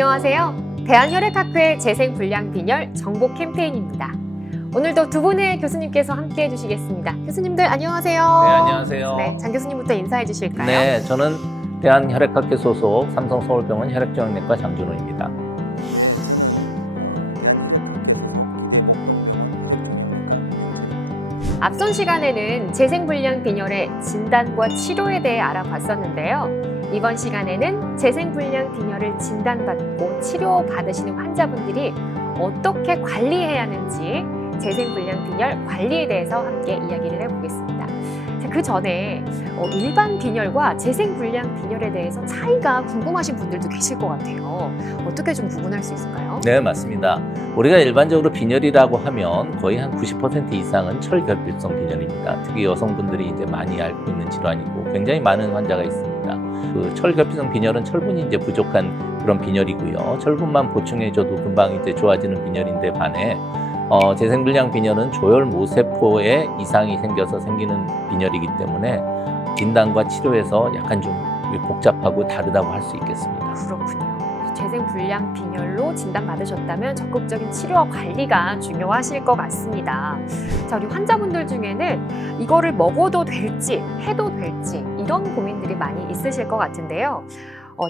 안녕하세요. 대한혈액학회 재생불량빈혈 정보 캠페인입니다. 오늘도 두 분의 교수님께서 함께 해주시겠습니다. 교수님들 안녕하세요. 네, 안녕하세요. 네, 장 교수님부터 인사해 주실까요? 네, 저는 대한혈액학회 소속 삼성서울병원 혈액종양내과 장준호입니다. 앞선 시간에는 재생불량빈혈의 진단과 치료에 대해 알아봤었는데요. 이번 시간에는 재생불량빈혈을 진단받고 치료받으시는 환자분들이 어떻게 관리해야 하는지 재생불량빈혈 관리에 대해서 함께 이야기를 해보겠습니다. 자, 그 전에 일반 빈혈과 재생불량빈혈에 대해서 차이가 궁금하신 분들도 계실 것 같아요. 어떻게 좀 구분할 수 있을까요? 네, 맞습니다. 우리가 일반적으로 빈혈이라고 하면 거의 한 90% 이상은 철결핍성 빈혈입니다. 특히 여성분들이 이제 많이 앓고 있는 질환이고 굉장히 많은 환자가 있습니다. 그 철결핍성 빈혈은 철분이 이제 부족한 그런 빈혈이고요. 철분만 보충해줘도 금방 이제 좋아지는 빈혈인데 반해 재생불량 빈혈은 조혈모세포에 이상이 생겨서 생기는 빈혈이기 때문에 진단과 치료에서 약간 좀 복잡하고 다르다고 할 수 있겠습니다. 그렇군요. 재생불량빈혈로 진단받으셨다면 적극적인 치료와 관리가 중요하실 것 같습니다. 자, 우리 환자분들 중에는 이거를 먹어도 될지 해도 될지 이런 고민들이 많이 있으실 것 같은데요.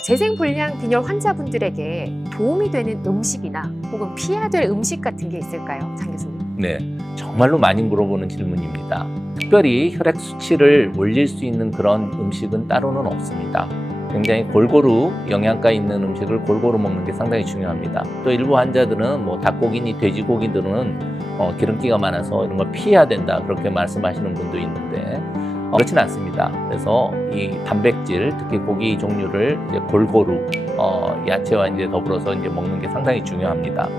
재생불량빈혈 환자분들에게 도움이 되는 음식이나 혹은 피해야 될 음식 같은 게 있을까요, 장 교수님? 네, 정말로 많이 물어보는 질문입니다. 특별히 혈액 수치를 올릴 수 있는 그런 음식은 따로는 없습니다. 굉장히 골고루 영양가 있는 음식을 골고루 먹는 게 상당히 중요합니다. 또 일부 환자들은 뭐 닭고기니 돼지고기들은 기름기가 많아서 이런 걸 피해야 된다 그렇게 말씀하시는 분도 있는데 그렇진 않습니다. 그래서 이 단백질, 특히 고기 종류를 이제 골고루 야채와 이제 더불어서 이제 먹는 게 상당히 중요합니다.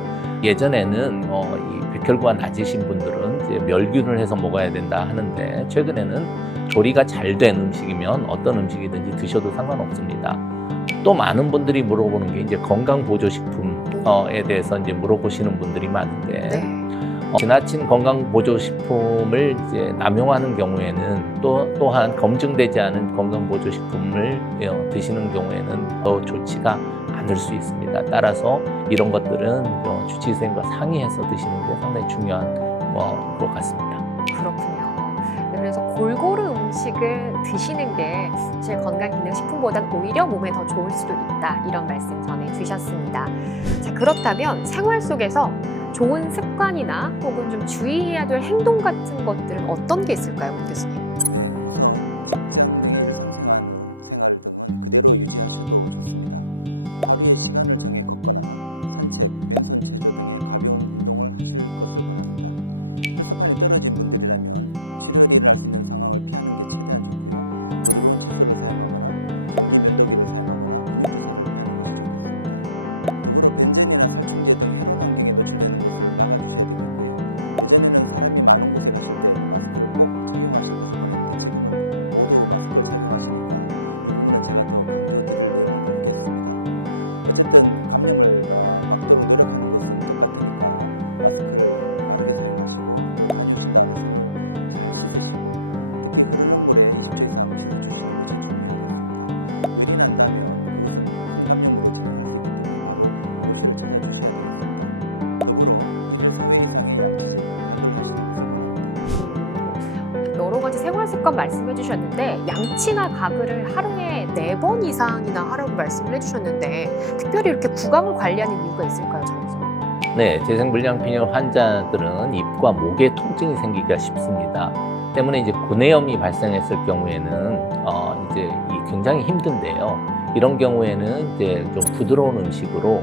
예전에는 이 백혈구가 낮으신 분들은 이제 멸균을 해서 먹어야 된다 하는데 최근에는 조리가 잘 된 음식이면 어떤 음식이든지 드셔도 상관없습니다. 또 많은 분들이 물어보는 게 이제 건강보조식품에 대해서 이제 물어보시는 분들이 많은데 네. 지나친 건강보조식품을 이제 남용하는 경우에는 또한 검증되지 않은 건강보조식품을 드시는 경우에는 더 좋지가 않을 수 있습니다. 따라서 이런 것들은 주치의선생님과 상의해서 드시는 게 상당히 중요한 것 같습니다. 그렇군요. 그래서 골고루 음식을 드시는 게 사실 건강기능식품보다는 오히려 몸에 더 좋을 수도 있다 이런 말씀 전해주셨습니다. 자, 그렇다면 생활 속에서 좋은 습관이나 혹은 좀 주의해야 될 행동 같은 것들은 어떤 게 있을까요, 문 교수님? 여러 가지 생활 습관 말씀해 주셨는데 양치나 가글을 하루에 4번 이상이나 하라고 말씀을 해주셨는데 특별히 이렇게 구강을 관리하는 이유가 있을까요, 장 교수님? 네, 재생불량빈혈 환자들은 입과 목에 통증이 생기기가 쉽습니다. 때문에 이제 구내염이 발생했을 경우에는 이제 굉장히 힘든데요. 이런 경우에는 이제 좀 부드러운 음식으로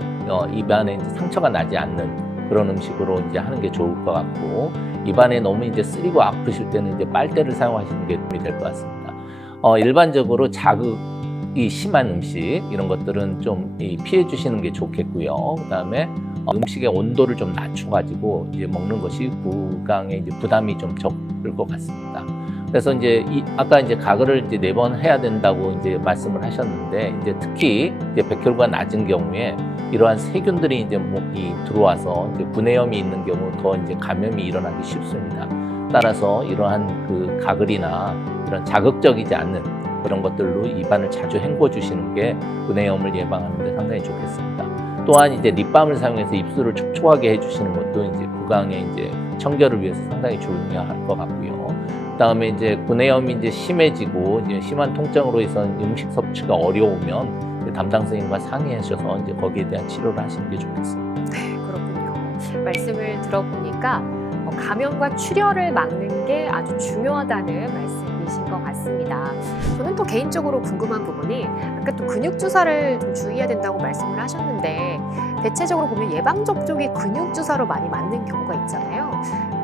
입안에 이제 상처가 나지 않는 그런 음식으로 이제 하는 게 좋을 것 같고 입안에 너무 이제 쓰리고 아프실 때는 이제 빨대를 사용하시는 게 도움이 될 것 같습니다. 일반적으로 자극이 심한 음식 이런 것들은 좀 피해 주시는 게 좋겠고요. 그다음에 음식의 온도를 좀 낮춰가지고 이제 먹는 것이 구강에 이제 부담이 좀 적을 것 같습니다. 그래서 이제 아까 이제 가글을 이제 4번 해야 된다고 이제 말씀을 하셨는데 이제 특히 이제 백혈구가 낮은 경우에 이러한 세균들이 이제 들어와서 이제 구내염이 있는 경우 더 이제 감염이 일어나기 쉽습니다. 따라서 이러한 그 가글이나 이런 자극적이지 않는 그런 것들로 입안을 자주 헹궈 주시는 게 구내염을 예방하는 데 상당히 좋겠습니다. 또한 이제 립밤을 사용해서 입술을 촉촉하게 해주시는 것도 이제 구강의 이제 청결을 위해서 상당히 중요할 것 같고요. 그다음에 이제 구내염이 이제 심해지고 이제 심한 통증으로 해서 음식 섭취가 어려우면 이제 담당 선생님과 상의하셔서 이제 거기에 대한 치료를 하시는 게 좋겠습니다. 네, 그렇군요. 말씀을 들어보니까 감염과 출혈을 막는 게 아주 중요하다는 말씀이신 것 같습니다. 저는 또 개인적으로 궁금한 부분이 아까 또 근육 주사를 좀 주의해야 된다고 말씀을 하셨는데 대체적으로 보면 예방 접종이 근육 주사로 많이 맞는 경우가 있잖아요.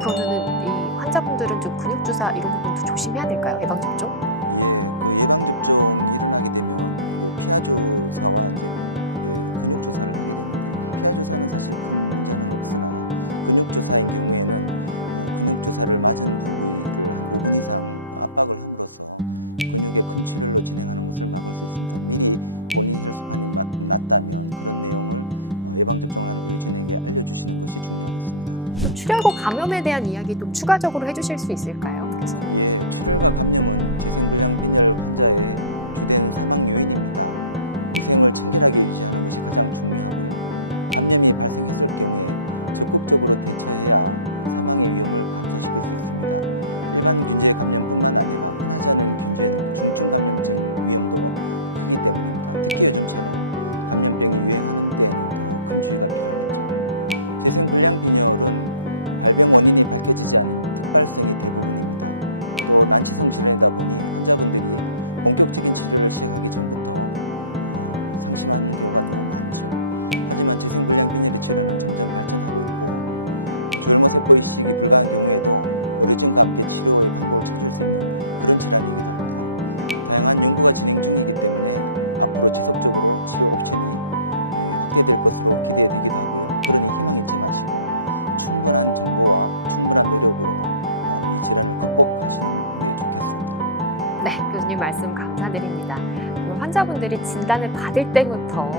그러면은 이 환자분들은 좀 근육 주사 이런 부분도 조심해야 될까요? 예방 접종? 또 출혈과 감염에 대한 이야기 좀 추가적으로 해주실 수 있을까요? 그래서 네, 교수님 말씀 감사드립니다. 환자분들이 진단을 받을 때부터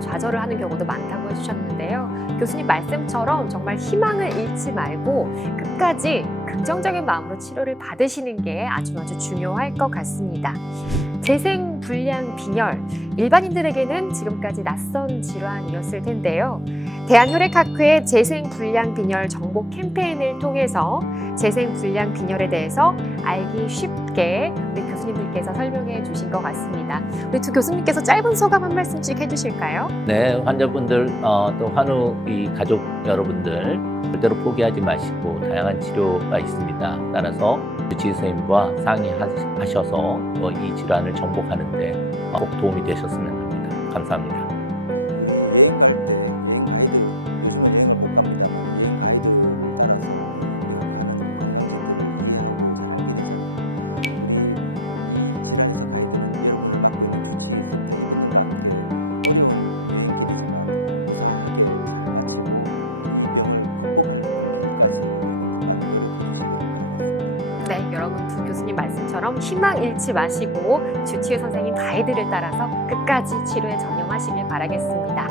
좌절을 하는 경우도 많다고 해주셨는데요. 교수님 말씀처럼 정말 희망을 잃지 말고 끝까지 긍정적인 마음으로 치료를 받으시는 게 아주 중요할 것 같습니다. 재생불량 빈혈, 일반인들에게는 지금까지 낯선 질환이었을 텐데요. 대한혈액학회의 재생불량 빈혈 정보 캠페인을 통해서 재생불량 빈혈에 대해서 알기 쉽게 우리 교수님들께서 설명해 주신 것 같습니다. 우리 두 교수님께서 짧은 소감 한 말씀씩 해주실까요? 네, 환자분들 또 환우 이 가족 여러분들 절대로 포기하지 마시고 다양한 치료가 있습니다. 따라서 주치의 선생님과 상의하셔서 이 질환을 정복하는 데 꼭 도움이 되셨으면 합니다. 감사합니다. 네, 여러분 두 교수님 말씀처럼 희망 잃지 마시고 주치의 선생님 가이드를 따라서 끝까지 치료에 전념하시길 바라겠습니다.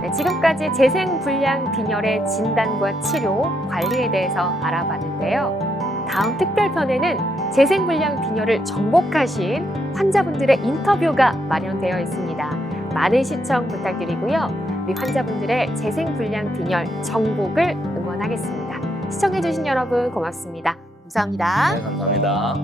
네, 지금까지 재생불량 빈혈의 진단과 치료, 관리에 대해서 알아봤는데요. 다음 특별편에는 재생불량 빈혈을 정복하신 환자분들의 인터뷰가 마련되어 있습니다. 많은 시청 부탁드리고요. 우리 환자분들의 재생불량 빈혈 정복을 응원하겠습니다. 시청해주신 여러분 고맙습니다. 감사합니다. 네, 감사합니다.